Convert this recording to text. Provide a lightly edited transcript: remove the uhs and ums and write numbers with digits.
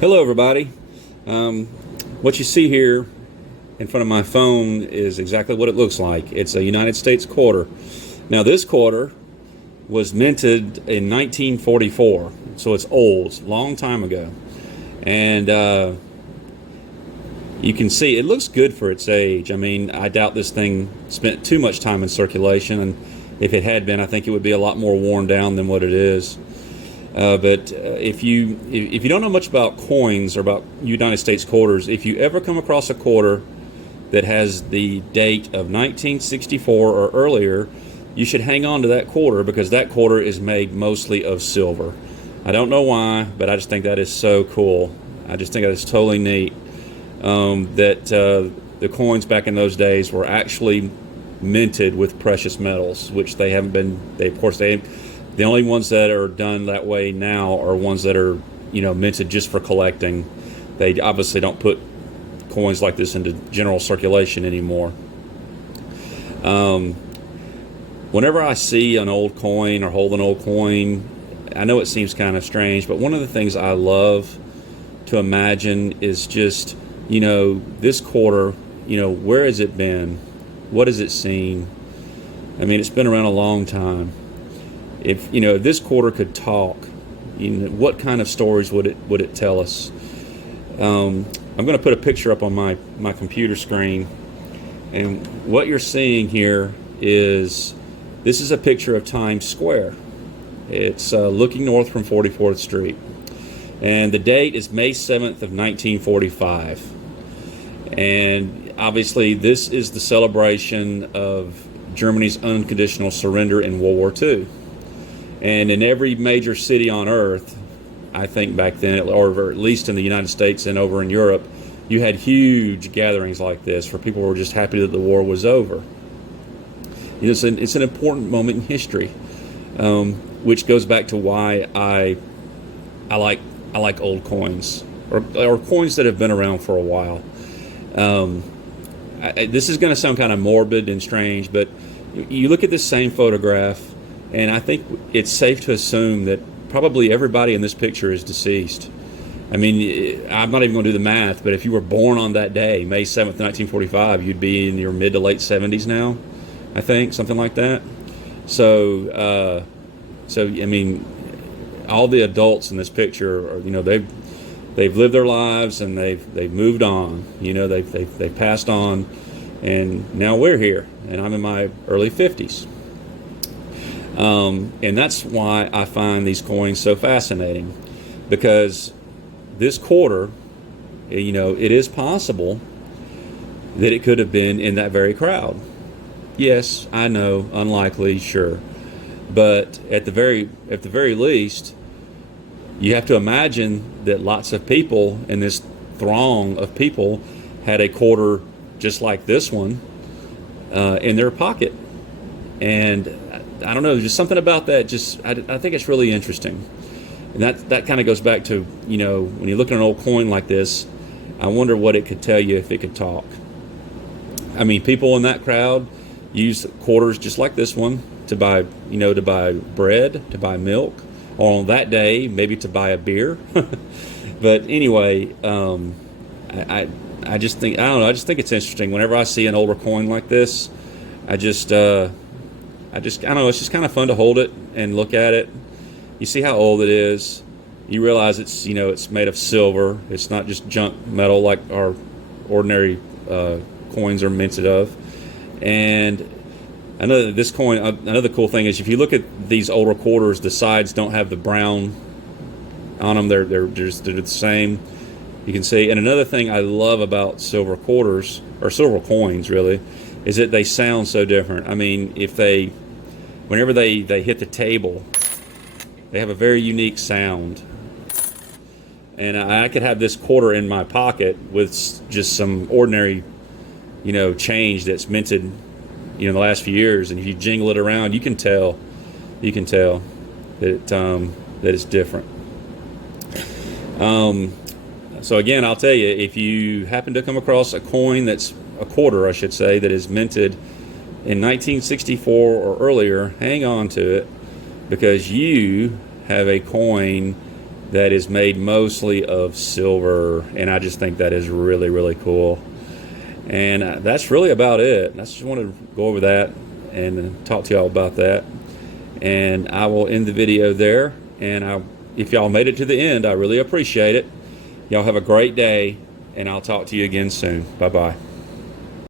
Hello, everybody. What you see here in front of my phone is exactly what it looks like. It's a United States quarter. Now, this quarter was minted in 1944, so it's old, long time ago. And you can see it looks good for its age. I mean, I doubt this thing spent too much time in circulation, and if it had been, I think it would be a lot more worn down than what it is. But if you don't know much about coins or about United States quarters, if you ever come across a quarter that has the date of 1964 or earlier, you should hang on to that quarter because that quarter is made mostly of silver. I don't know why, but I just think that is so cool. I just think that is totally neat that the coins back in those days were actually minted with precious metals, which they haven't been. The only ones that are done that way now are ones that are, minted just for collecting. They obviously don't put coins like this into general circulation anymore. Whenever I see an old coin or hold an old coin, I know it seems kind of strange, but one of the things I love to imagine is just, this quarter, where has it been? What has it seen? I mean, it's been around a long time. If this quarter could talk, what kind of stories would it tell us? I'm going to put a picture up on my computer screen, and what you're seeing here this is a picture of Times Square. It's looking north from 44th Street, and the date is May 7th of 1945. And obviously, this is the celebration of Germany's unconditional surrender in World War II. And in every major city on Earth, I think back then, or at least in the United States and over in Europe, you had huge gatherings like this where people were just happy that the war was over. It's an important moment in history, which goes back to why I like old coins or coins that have been around for a while. This is going to sound kind of morbid and strange, but you look at this same photograph, and I think it's safe to assume that probably everybody in this picture is deceased. I mean, I'm not even going to do the math, but if you were born on that day, May 7th, 1945, you'd be in your mid to late 70s now, I think, something like that. So I mean, all the adults in this picture, they've lived their lives and they've moved on. They've passed on, and now we're here, and I'm in my early 50s. And that's why I find these coins so fascinating, because this quarter, it is possible that it could have been in that very crowd. Yes, I know, unlikely, sure, but at the very least, you have to imagine that lots of people in this throng of people had a quarter just like this one in their pocket, and I don't know, just something about that. I think it's really interesting, and that kind of goes back to when you look at an old coin like this, I wonder what it could tell you if it could talk. I mean, people in that crowd used quarters just like this one to buy bread, to buy milk, or on that day maybe to buy a beer. But anyway, I just think it's interesting. Whenever I see an older coin like this, I don't know, it's just kind of fun to hold it and look at it. You see how old it is. You realize it's made of silver. It's not just junk metal like our ordinary coins are minted of. And another cool thing is if you look at these older quarters, the sides don't have the brown on them. They're the same. You can see. And another thing I love about silver quarters, or silver coins really, is that they sound so different. I mean, whenever they hit the table, they have a very unique sound. And I could have this quarter in my pocket with just some ordinary, change that's minted, in the last few years, and if you jingle it around, you can tell that it's different. So again, I'll tell you, if you happen to come across a coin that's a quarter, I should say, that is minted in 1964 or earlier, hang on to it, because you have a coin that is made mostly of silver, and I just think that is really, really cool. And that's really about it. I just wanted to go over that and talk to y'all about that. And I will end the video there. And if y'all made it to the end, I really appreciate it. Y'all have a great day, and I'll talk to you again soon. Bye-bye.